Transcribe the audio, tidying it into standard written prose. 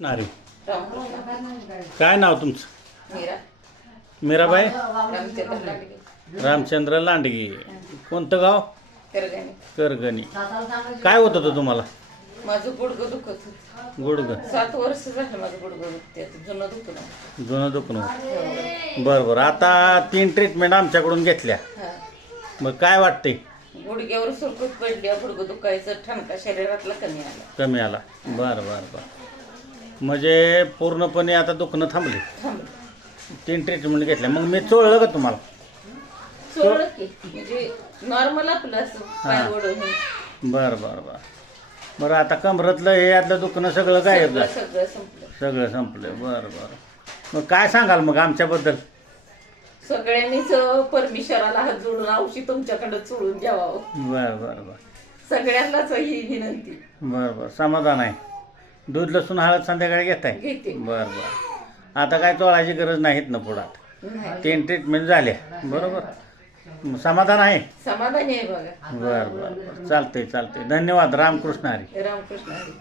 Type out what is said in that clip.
नारे रामकृष्ण काय नाव तुमचं? मीरा मीराबाई रामचंद्र लांडगे रामचंद्र लांडगे. कोणतं गाव? करगाणे. करगणी. काय होत होतं तुम्हाला? माझं गुडघं दुखत होतं. गुडघं 7 वर्ष झालं माझं गुडघं दुखते. जुनं दुखणं. जुनं दुखणं होतं. बरं बरं. आता 3 ट्रीटमेंट आमच्याकडून घेतल्या. हा. मग काय वाटते? गुडघ्यावर सुरकुत पडली, गुडघं दुखायचं, ठणका शरीरातला कमी आला. कमी आला. बरं बरं बरं. म्हणजे पूर्णपणे आता दुखणं थांबले. थांबलं. 3 ट्रीटमेंट घेतल्या. मग मी चोळलं का तुम्हाला? सोडलं की म्हणजे नॉर्मल आपलं असं पाय ओढून बरं बरं बरं. बरं आता कमरतलं हे यातलं दुखणं सगळं गायब झालं. सगळं संपलं. सगळं संपलं. बरं बरं. मग काय सांगाल मग आमच्याबद्दल? सगळ्यांनीच परमेश्वराला हात जोडून औषध तुमच्याकडे चोळून घ्यावं. बरं बरं बरं. सगळ्यांनाच ही विनंती. बरं बरं. समाधान आहे. दूध लसूण हळद संध्याकाळी घेताय? घेते. बरं बरं. आता काय चोळायची गरज नाहीत ना पुढात. नाही. 3 ट्रीटमेंट झाल्या. बरोबर. समाधान आहे? समाधानी आहे बघा. बरं बरं बरं. चालतंय चालतंय. धन्यवाद. रामकृष्ण हरी. रामकृष्ण हरी.